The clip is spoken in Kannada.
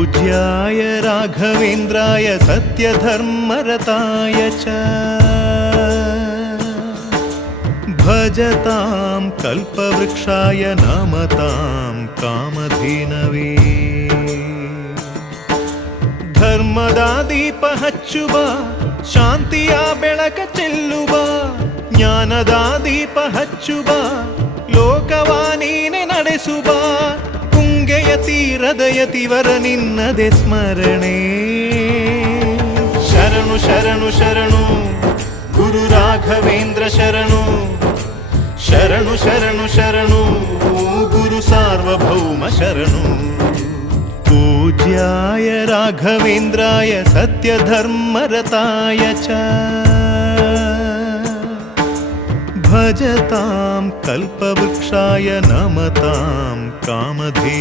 पूज्याय राघवेन्द्राय सत्यधर्मरताय च भजतां कल्पवृक्षाय नमतां कामधेनवे ಧರ್ಮದ ದೀಪ ಹಚ್ಚುವ ಶಾಂತಿಯ ಬೆಳಕ ಚೆಲ್ಲುವ ಜ್ಞಾನದ ದೀಪ ಹಚ್ಚುವ ಲೋಕವ ನೀನೆ ನಡೆಸುವ ತುಂಗೆಯ ತೀರದ ಯತಿವರ ನಿನ್ನದೆ ಸ್ಮರಣೆ ಶರಣು ಶರಣು ಶರಣು ಗುರು ರಾಘವೇಂದ್ರ ಶರಣು ಶರಣು ಶರಣು ಶರಣು ಗುರು ಸಾರ್ವಭೌಮ ಶರಣು पूज्याय राघवेन्द्राय सत्यधर्मरताय च भजतां कल्पवृक्षाय नमतां कामधेनवे